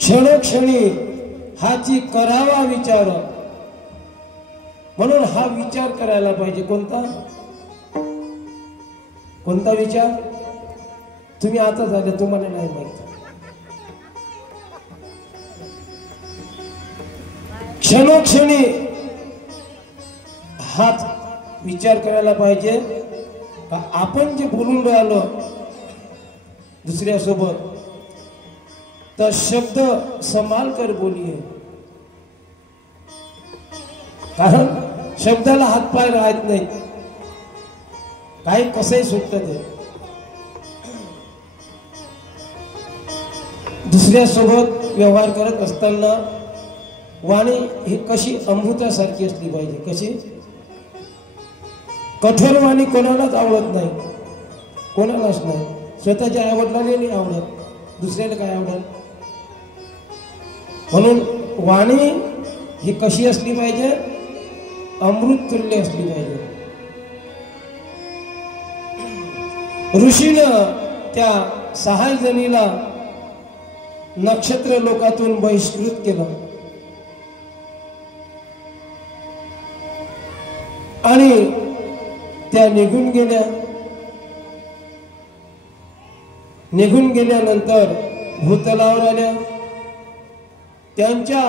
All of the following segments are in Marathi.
क्षणोक्षणी हाची करावा विचार, म्हणून हा विचार करायला पाहिजे. कोणता कोणता विचार? तुम्ही आता झाले, तुम्हाला नाही माहिती. क्षणोक्षणी हाच विचार करायला पाहिजे का आपण जे बोलून राहिलो दुसऱ्यासोबत, तर शब्द संभाल कर बोलिये. कारण शब्दाला हातपाय राहत नाही, काही कसंही सुटतं ते. दुसऱ्यासोबत व्यवहार करत असताना वाणी ही कशी अमृतासारखी असली पाहिजे. कशी? कठोर वाणी कोणालाच आवडत नाही, कोणालाच नाही. स्वतःच्या आईवडिलांना नाही आवडत, दुसऱ्याला काय आवडत. म्हणून वाणी ही कशी असली पाहिजे? अमृत तुल्य असली पाहिजे. ऋषीनं त्या 6 जणीला नक्षत्र लोकातून बहिष्कृत केलं आणि त्या निघून गेल्या. निघून गेल्यानंतर भूतलावर आल्या. त्यांच्या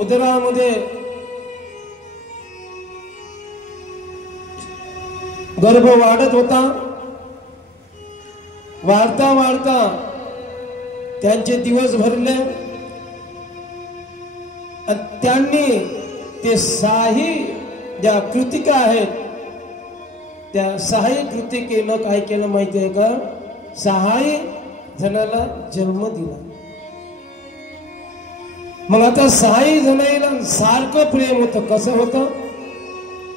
उदरामध्ये गर्भ वाढत होता. वाढता वाढता त्यांचे दिवस भरले आणि त्यांनी ते 6 ज्या कृतिका आहेत, त्या 6 कृतिकेनं काय केलं माहिती आहे का? 6 जणाला जन्म दिला. मग आता 6 जणांना सारखं प्रेम होतं. कसं होतं?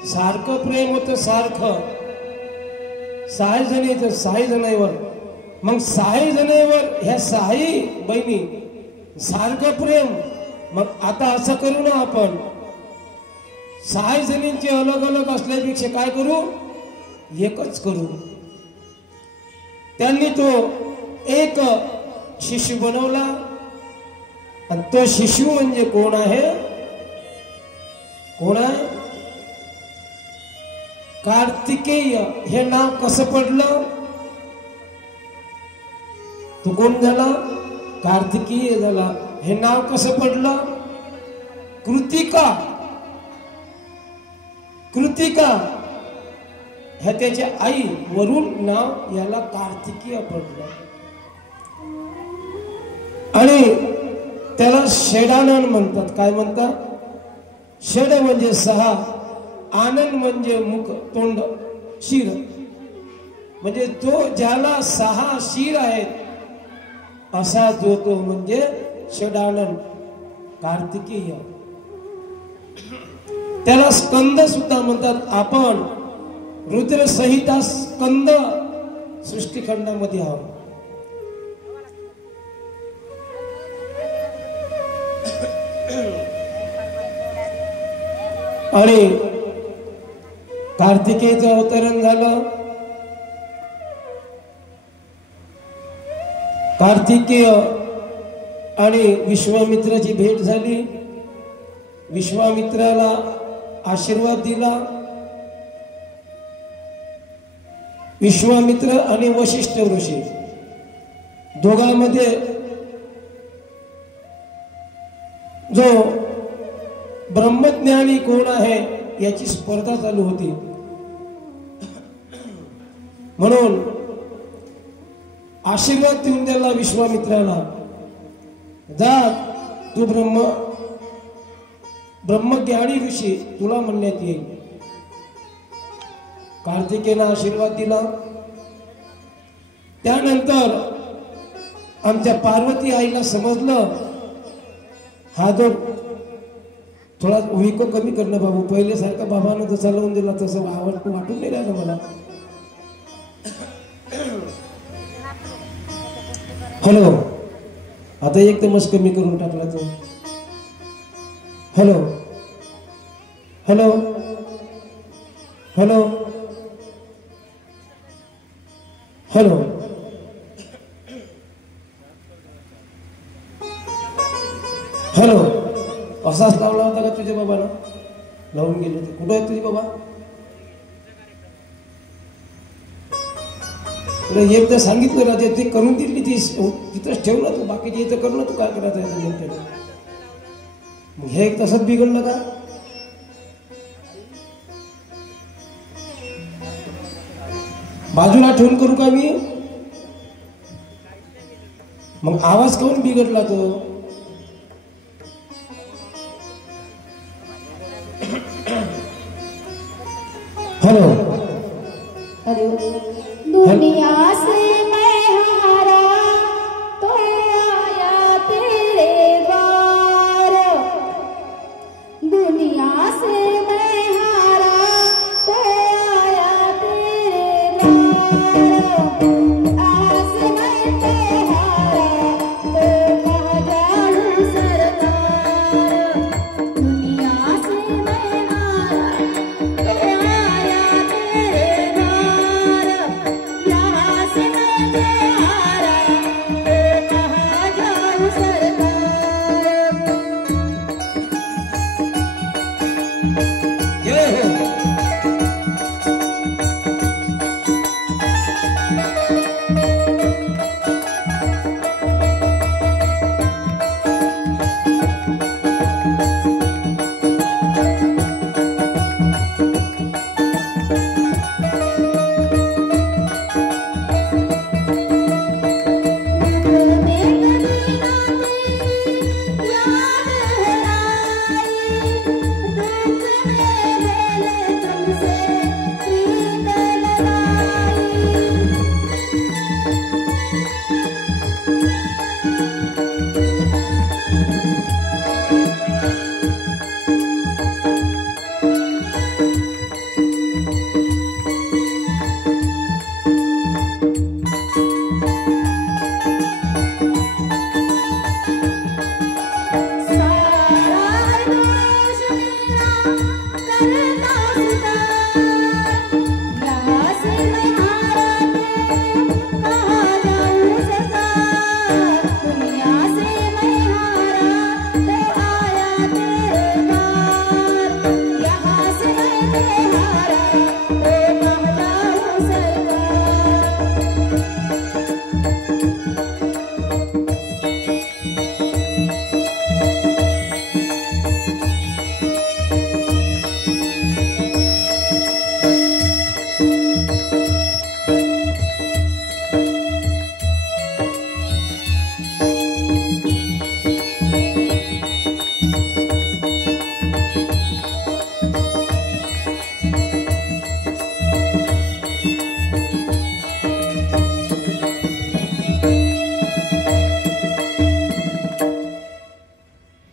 सारखं प्रेम होतं, सारखं. 6 जणी, 6 जणांवर. मग 6 जणांवर ह्या 6 बहिणी सारखं प्रेम. मग आता असं करू ना, आपण 6 जणींचे अलग अलग असल्यापेक्षा काय करू? एकच करू. त्यांनी तो एक शिशु बनवला. आणि तो शिशु म्हणजे कोण आहे? कोण आहे? कार्तिकेय. हे नाव कसं पडलं? तो कोण झाला? कार्तिकेय झाला. हे नाव कसं पडलं? कृतिका. कृतिका ह्या त्याच्या आई वरून नाव याला कार्तिकीय पडलं. आणि त्याला षडानन म्हणतात. काय म्हणतात? षड म्हणजे 6, आनंद म्हणजे मुख, तोंड, शिर. म्हणजे तो ज्याला 6 शिर आहेत असा जो तो म्हणजे षडानन, कार्तिकीय. त्याला स्कंद सुद्धा म्हणतात. आपण रुद्र संहिता स्कंद सृष्टीखंडामध्ये आहोत. आणि कार्तिकेयचं अवतरण झालं. कार्तिकेय आणि विश्वामित्राची भेट झाली. विश्वामित्राला आशीर्वाद दिला. विश्वामित्र आणि वशिष्ठ ऋषी दोघांमध्ये जो ब्रह्मज्ञानी कोण आहे याची स्पर्धा चालू होती. म्हणून आशीर्वाद देऊन दिला विश्वामित्राला. जा, तू ब्रह्मज्ञानी ऋषी, तुला म्हणण्यात येईल. कार्तिकेयनं आशीर्वाद दिला. त्यानंतर आमच्या पार्वती आईला समजलं, हा जो थोडा विको कमी करणं बाबू, पहिले सारखा बाबानं जसा लावून दिला तसं वाटून नाही राहिलं मला. हॅलो, आता एकदमच कमी करून टाकला तो. Hello hello hello hello. Hello असाच लावला होता का तुझ्या बाबाला? लावून गेले होते. कुठं आहे तुझे बाबा? तुला एकदा सांगितलं राजा ते करून दिली ती तिथंच ठेवलं तू, बाकीचे इथं करणं तू काय करायचं आहे? मग हे एक तसंच बिघडलं का? बाजूला ठेवून करू का मी? मग आवाज काऊन बिघडला तो? हेलो दुनिया से मैं हारा तो आया तेरे द्वार, दुनिया से मैं हारा तो आया तेरे द्वार, आज मैं तो हारा तो कहाँ जाऊँ सरकार, दुनिया से मैं हारा तो आया तेरे द्वार, यहाँ से मैं तो हारा तो कहाँ जाऊँ सरकार। ये हो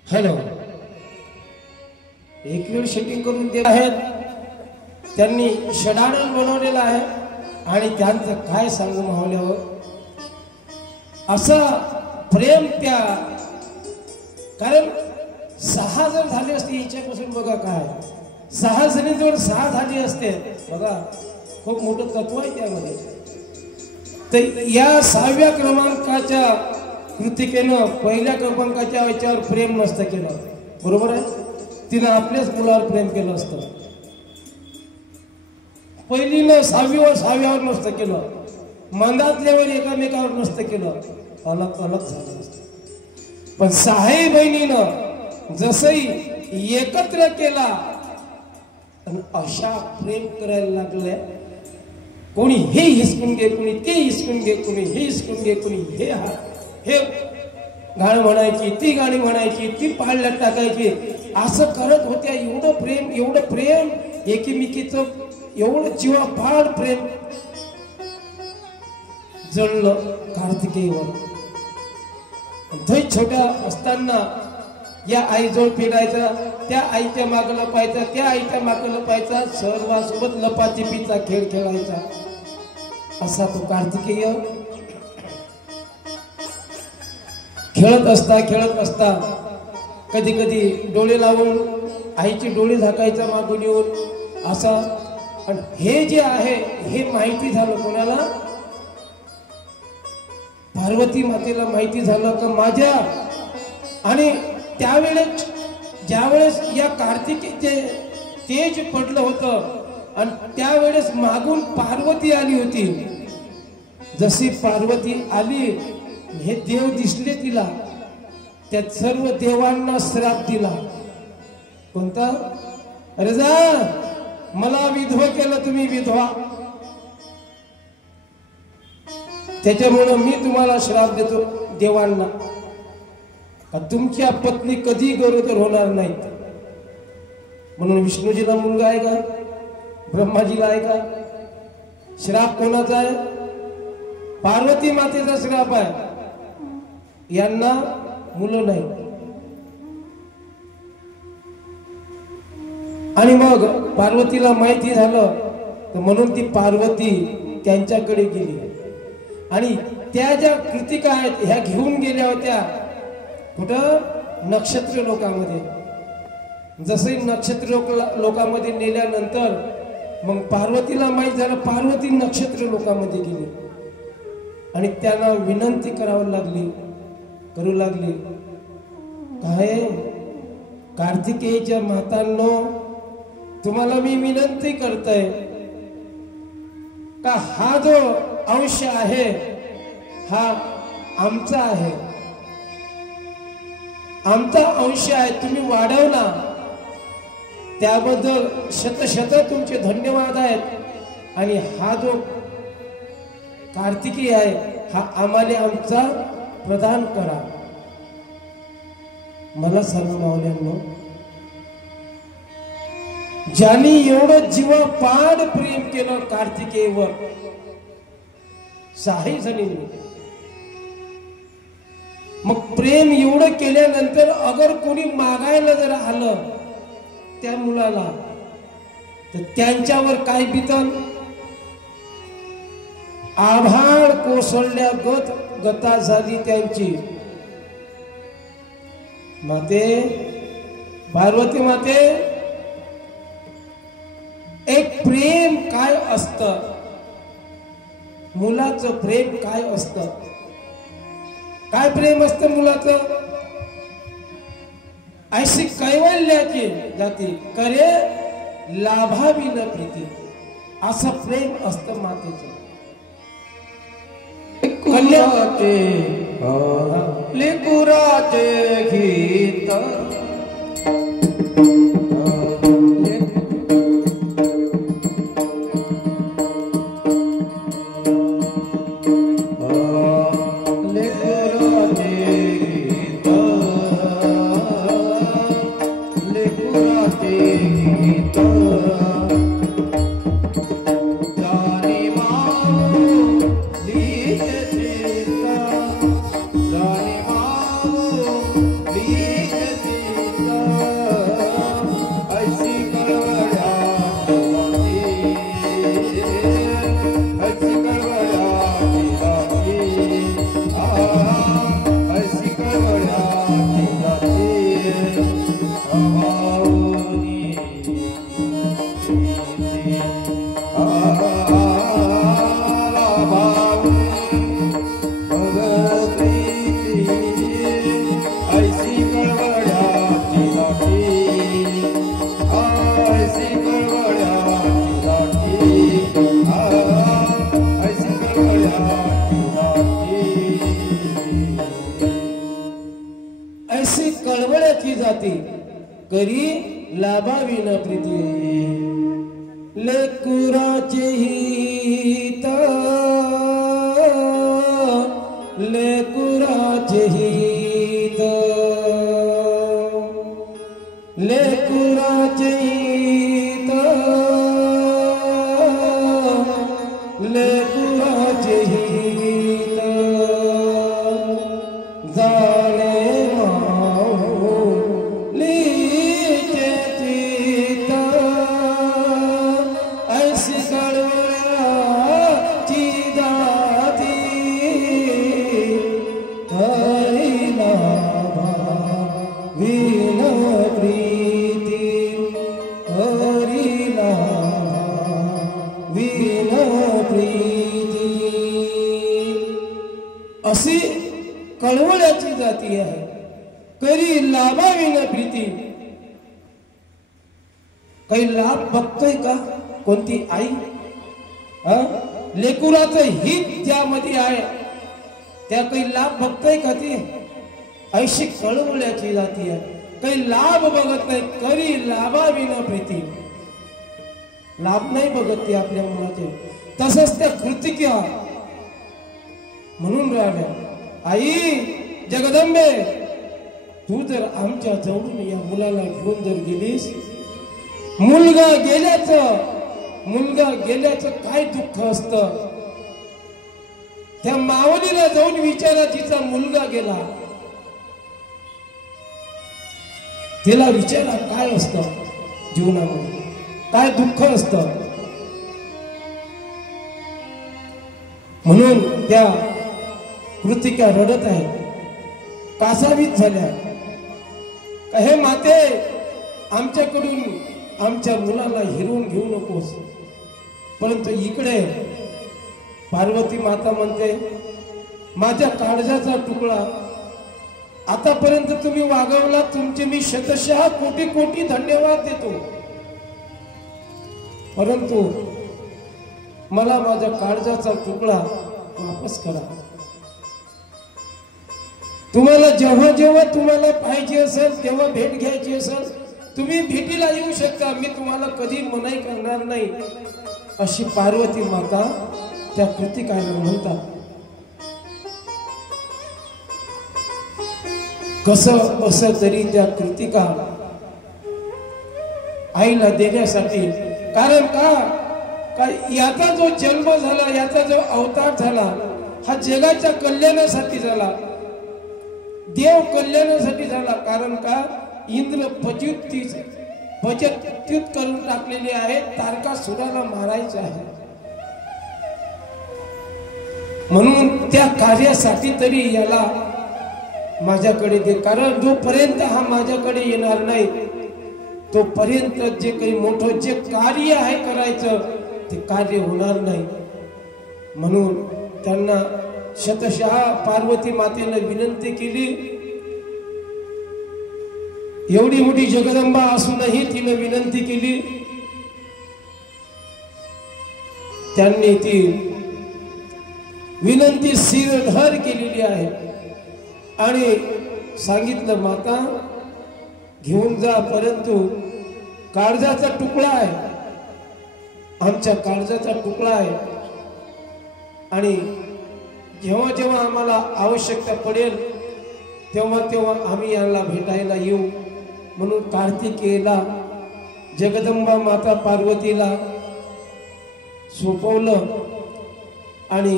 हॅलो एक वेळ शूटिंग करून देत आहेत. त्यांनी षडानल बनवलेला आहे आणि त्यांचं काय सांगू मावल्यावर, असं प्रेम त्या, कारण 6 जण झाले असते याच्यापासून बघा काय 6 जणींजवळ 6 झाली असते बघा, खूप मोठं तत्व आहे त्यामध्ये. तर या 6व्या क्रमांकाच्या कृतिकेनं पहिल्या क्रमांकाच्या याच्यावर प्रेम नसतं केलं, बरोबर आहे. तिनं आपल्याच मुलावर प्रेम केलं असतं. पहिलीनं 6व्यावर नसतं केलं, मंदातल्यावर एकामेकावर नसतं केलं, अलग अलग झालं असतं. पण 6 बहिणीनं जसंही एकत्र केला आणि अशा प्रेम करायला लागल्या. कोणी हे हिसकून घे, कोणी ते हिसकून घे, कोणी हे हिसकून घे, कोणी हे गाणं म्हणायची, ती गाणी म्हणायची, ती पाळल्यात टाकायची, असं करत होत्या. एवढं प्रेम एकीमेकीचं एवढं जीवापाड प्रेम जळलं कार्तिकेयवर. छोट्या असताना या आईजवळ फिरायचा, त्या आईच्या मागं लपायचा, त्या आईच्या मागं लपायचा, सर्वांसोबत लपाछपीचा खेळ खेळायचा. असा तो कार्तिकेय खेळत असता कधी कधी डोळे लावून आईचे डोळे झाकायचा मागून येऊन असा. आणि हे जे आहे हे माहिती झालं कोणाला, पार्वती मातेला माहिती झालं का माझ्या आणि त्यावेळेस ज्यावेळेस या कार्तिकीचे तेज पडलं होतं आणि त्यावेळेस मागून पार्वती आली होती. जशी पार्वती आली हे देव दिसले तिला, त्या सर्व देवांना श्राप दिला. कोणता? अरे जा, मला विधवा केलं तुम्ही, विधवा. त्याच्यामुळे मी तुम्हाला श्राप देतो देवांना, तुमच्या पत्नी कधी गरोदर होणार नाहीत. म्हणून विष्णूजीला मुलगा आहे का? ब्रह्माजीला आहे का? श्राप कोणाचा आहे? पार्वती मातेचा श्राप आहे. यांना मुलं नाही. आणि मग पार्वतीला माहिती झालं तर म्हणून ती पार्वती त्यांच्याकडे गेली आणि त्या ज्या कृतिका आहेत ह्या घेऊन गेल्या होत्या कुठं? नक्षत्र लोकांमध्ये. जसे नक्षत्र लोकांमध्ये नेल्यानंतर मग पार्वतीला माहित झालं, पार्वती नक्षत्र लोकांमध्ये गेली आणि त्यांना विनंती करू लागली, काय कार्तिकेयच्या मातांनो, तुम्हाला मी विनंती करतोय का हा जो अंश आहे हा आमचा आहे, आमचा अंश आहे, तुम्ही वाढवला त्याबद्दल शत तुमचे धन्यवाद आहेत. आणि हा जो कार्तिकी आहे हा आम्हाला आमचा प्रदान करा. मला सांगा माऊल्यांनो, ज्यांनी एवढं जीवापाड प्रेम केलं कार्तिकेयवर 6 जणींनी, मग प्रेम एवढं केल्यानंतर अगर कोणी मागायला जर आलं त्या मुलाला तर त्यांच्यावर काय बितल? आभाळ कोसळल्या गता झाली त्यांची. माते, पार्वती माते, एक प्रेम काय असतं, मुलाचं प्रेम काय असतं? काय प्रेम असतं मुलाचं? ऐशी कैवल्याची जाती करे लाभावी न प्रीती, असं प्रेम असतं मातेचं. लेकुराचे गीत ऐसी कळवळ्याची जाती करी लाभावी न प्रीती. लेकुराचे हित, लेकुराचे हित, लेकुराचे हित, लेकुराचे हित, जाणे अशी कळवळ्याची जाती आहे. करी लाभाविना प्रीती. काही लाभ बघतोय का कोणती आई? लेकुराचं हित ज्यामध्ये आहे त्या काही लाभ बघतोय का ती? ऐशी कळवळ्याची जाती आहे, काही लाभ बघत नाही. करी लाभाविना प्रीती, लाभ नाही बघत ती आपल्या मुलाचे. तसंच त्या कृतिका म्हणून राहिल्या, आई जगदंबे तू जर आमच्या जवळून या मुलाला घेऊन जर गेलीस, मुलगा गेल्याचं काय दुःख असतं. त्या माऊलीला जाऊन विचारा, तिचा मुलगा गेला, तिला विचारा काय असतं जीवनामध्ये, काय दुःख असतं. म्हणून त्या कृतिका रडत आहे, कासावीत झाल्या. हे माते, आमच्याकडून आमच्या मुलाला हिरवून घेऊ नकोस. परंतु इकडे पार्वती माता म्हणते, माझ्या काळजाचा तुकडा आतापर्यंत तुम्ही वागवला, तुमचे मी शतशः कोटी कोटी धन्यवाद देतो. परंतु मला माझ्या काळजाचा तुकडा वापस करा. तुम्हाला जेव्हा जेव्हा तुम्हाला पाहिजे असेल तेव्हा भेट घ्यायची असेल, तुम्ही भेटीला येऊ शकता, मी तुम्हाला कधी मनाई करणार नाही. अशी पार्वती माता त्या कृतिकाला म्हणतात. कसं तरी त्या कृतिका आईला देण्यासाठी, कारण का याचा जो जन्म झाला, याचा जो अवतार झाला, हा जगाच्या कल्याणासाठी झाला, देव कल्याणासाठी झाला. कारण का इंद्र पचत्युत करून टाकलेली आहे, तारकासुराला मारायचे आहे. म्हणून त्या कार्यासाठी तरी याला माझ्याकडे दे. कारण जोपर्यंत हा माझ्याकडे येणार नाही तोपर्यंत जे काही मोठं जे कार्य आहे करायचं ते कार्य होणार नाही. म्हणून त्यांना शतशः पार्वती मातेने विनंती केली. एवढी मोठी जगदंबा असूनही तिने विनंती केली. त्यांनी ती विनंती शिरधर केलेली आहे आणि सांगितलं, माता घेऊन जा, परंतु काळजाचा तुकडा आहे, आमच्या काळजाचा तुकडा आहे, आणि जेव्हा जेव्हा आम्हाला आवश्यकता पडेल तेव्हा तेव्हा आम्ही याला भेटायला येऊ. म्हणून कार्तिकेयला जगदंबा माता पार्वतीला सोपवलं आणि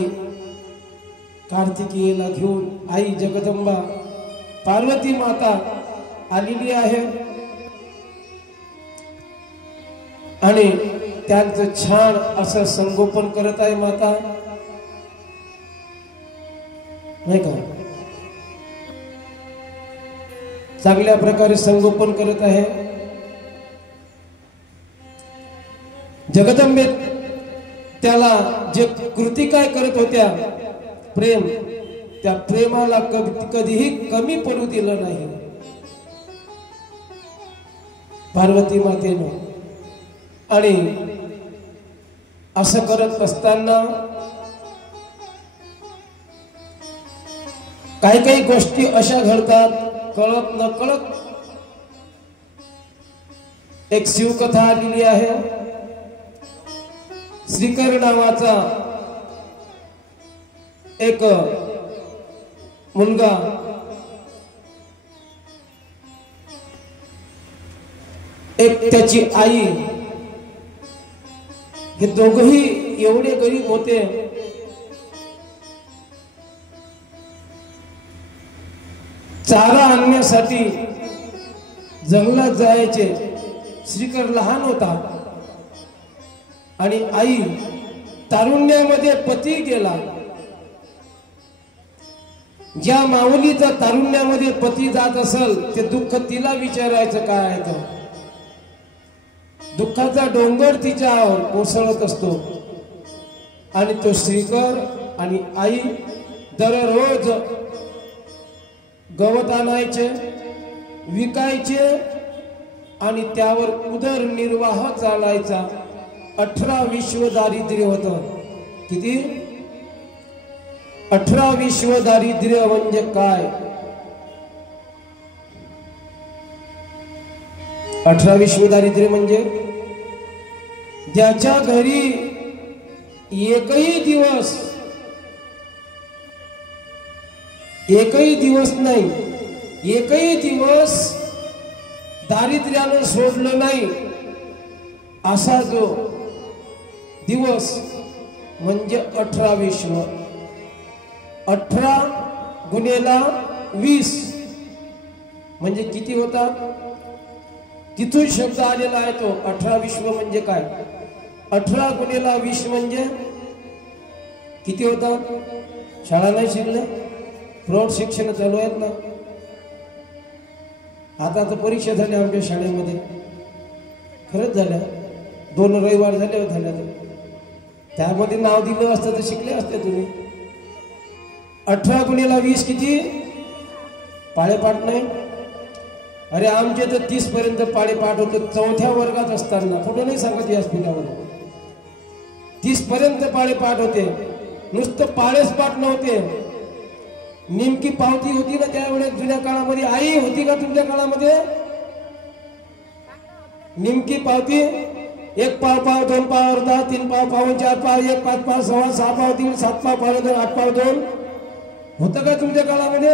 कार्तिकेयला घेऊन आई जगदंबा पार्वती माता आलेली आहे आणि त्यांचं छान असं संगोपन करत आहे माता, नाही का? चांगल्या प्रकारे संगोपन करत आहे. जगदंबे त्याला जे कृती काय करत होत्या प्रेम, त्या प्रेमाला कधीही कमी पडू दिलं नाही पार्वती मातेनं. आणि असं करत असताना काही काही गोष्टी अशा घडतात, कळत न कळत. एक शिवकथा आलेली आहे. श्रीकर नावाचा एक मुलगा एक त्याची आई, हे दोघही एवढे गरीब होते. चारा आणण्यासाठी जंगलात जायचे. श्रीकर लहान होता आणि आई तारुण्यामध्ये पती गेला. ज्या माऊलीचा तारुण्यामध्ये पती जात असेल ते दुःख तिला विचारायचं काय आहे. तर दुःखाचा डोंगर तिच्यावर कोसळत असतो आणि तो श्रीकर आणि आई दररोज गवत आणायचे, विकायचे आणि त्यावर उदरनिर्वाह चालायचा. 18 विश्व दारिद्र्य होतं. किती? 18 विश्व दारिद्र्य म्हणजे काय? 18 विश्व दारिद्र्य म्हणजे ज्याच्या घरी एकही दिवस नाही, एकही दिवस दारिद्र्यानं सोडलं नाही असा जो दिवस म्हणजे 18 विश्व. 18 गुणेला 20 म्हणजे किती होता? तिथून शब्द आलेला आहे तो 18 विश्व म्हणजे काय? 18 गुणेला 20 म्हणजे किती होता? शाळा नाही शिकलं, प्रौढ शिक्षण चालू आहेत ना. आता तर परीक्षा झाल्या आमच्या शाळेमध्ये, खरंच झाल्या. 2 रविवार झाल्या. त्यामध्ये नाव दिलं असतं तर शिकले असते तुम्ही. 18 गुणेला 20 किती? पाळेपाठ नाही. अरे आमचे तर 30 पर्यंत पाळेपाठ होते. 4थ्या वर्गात असताना, कुठं नाही सांगत व्यासपीठावर, 30 पर्यंत पाळेपाठ होते. नुसतं पाळेच पाठ नव्हते, नेमकी पावती होती ना त्यावेळेस जुन्या काळामध्ये. आई होती का तुमच्या काळामध्ये नेमकी पावती? 1 पाव, 2 पाव, अर्धा, 3 पाव, पाऊण, 4 पाव, 1, 5 पाव, 6, 6 पाव, 3, 7 पाव, पावणे 2, 8 पाव 2 होतं का तुमच्या काळामध्ये?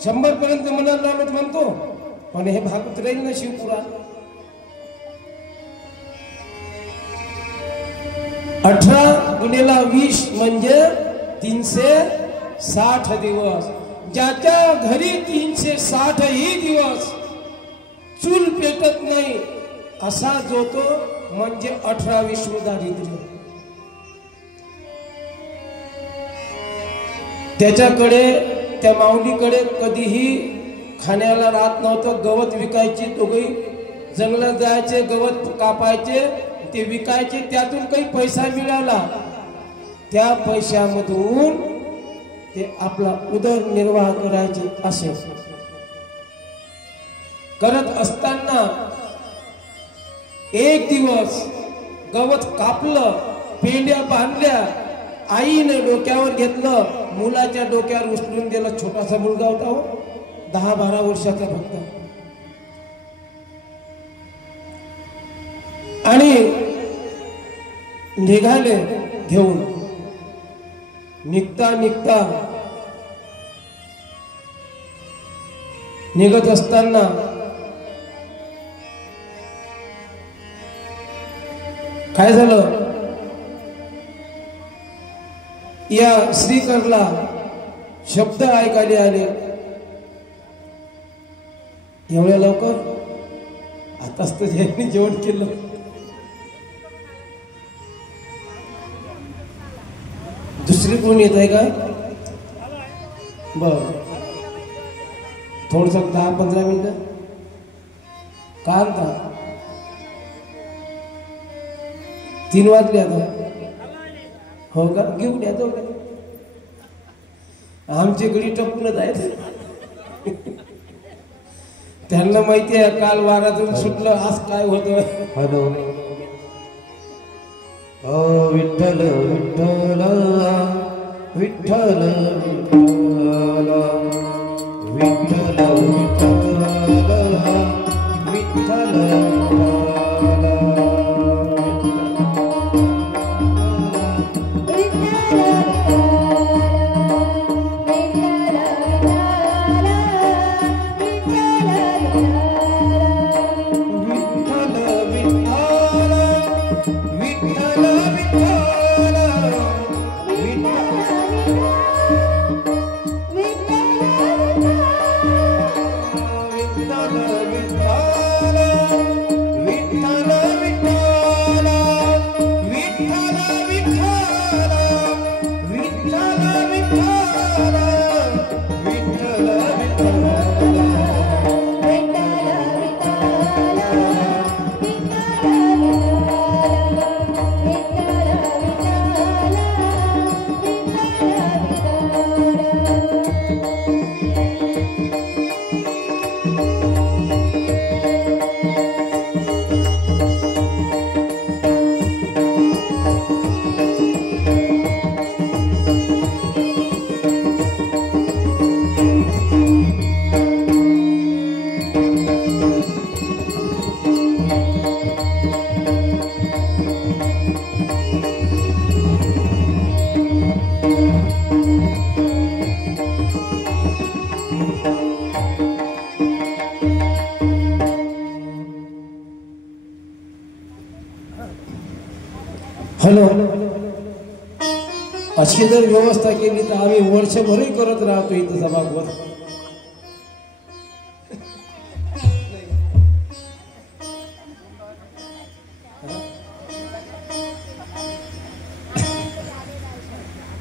100 पर्यंत म्हणायला लागत म्हणतो, पण हे भागवत राहील ना शिवपुराण. 18 गुणेला 20 म्हणजे 360 दिवस. ज्याच्या घरी 360 ही दिवस चूल पेटत नाही असा जो तो म्हणजे 18 विश्व दारिद्र्य. त्याच्याकडे, त्या माऊलीकडे कधीही खाण्याला राहत नव्हतं. गवत विकायची, दोघे जंगलात जायचे, गवत कापायचे, ते विकायचे. त्यातून काही पैसा मिळाला, त्या पैशामधून ते आपला उदरनिर्वाह करायचे. असे करत असताना एक दिवस गवत कापलं, पेंड्या बांधल्या, आईने डोक्यावर घेतलं, मुलाच्या डोक्यावर उचलून दिलं. छोटासा मुलगा होता हो, 10-12 वर्षाचा फक्त. आणि निघाले घेऊन. निघत असताना काय झालं? या श्रीकरला शब्द ऐकायला आले. एवढ्या लवकर? आताच तर जेवण केलं. दुसरी कोण येत आहे का? बर, थोडस 10-15 मिनिटं का आणता? 3 वाजले आता. हो का? घेऊन या तो. आमचे गडी टपूनच आहेत. त्यांना माहिती आहे काल वारातून सुटलं, आज काय होतं. हॅलो. ओ विठ्ठल विठ्ठल विठ्ठल विठ्ठल विठ्ठल विठ्ठल विठ्ठल. अशी जर व्यवस्था केली तर आम्ही वर्षभरही करत राहतो इथं सभागृहात.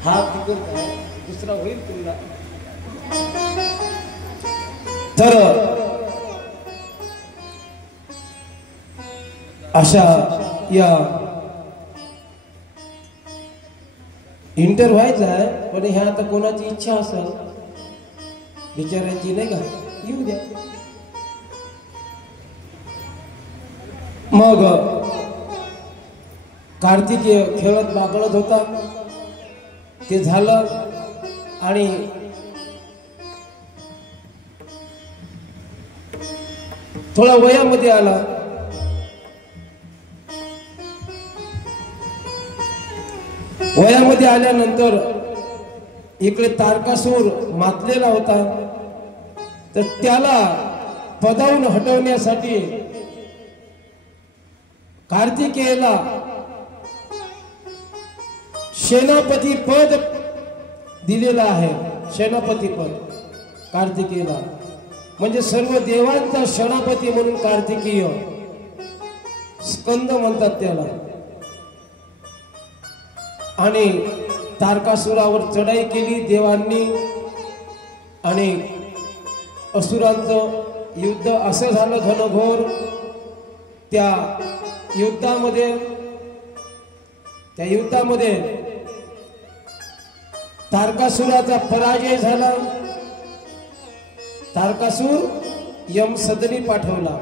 हा दुसरा होईल तुला. तर अशा या इंटर व्हायचं आहे, पण ह्या आता कोणाची इच्छा असेल बिचाऱ्यांची नाही का, येऊ द्या. मग कार्तिकेय खेळत बागळत होता, ते झालं आणि थोडा वयामध्ये आला. वयामध्ये आल्यानंतर इकडे तारकासूर मातलेला होता, तर त्याला पदावून हटवण्यासाठी कार्तिकेयला सेनापती पद दिलेलं आहे. सेनापती पद कार्तिकेयला म्हणजे सर्व देवांचा सेनापती म्हणून कार्तिकेय, स्कंद म्हणतात त्याला. आणि तारकासुरावर चढाई केली देवांनी आणि असुरांचं युद्ध असं झालं घनघोर. त्या युद्धामध्ये तारकासुराचा पराजय झाला. तारकासूर यमसदनी पाठवला.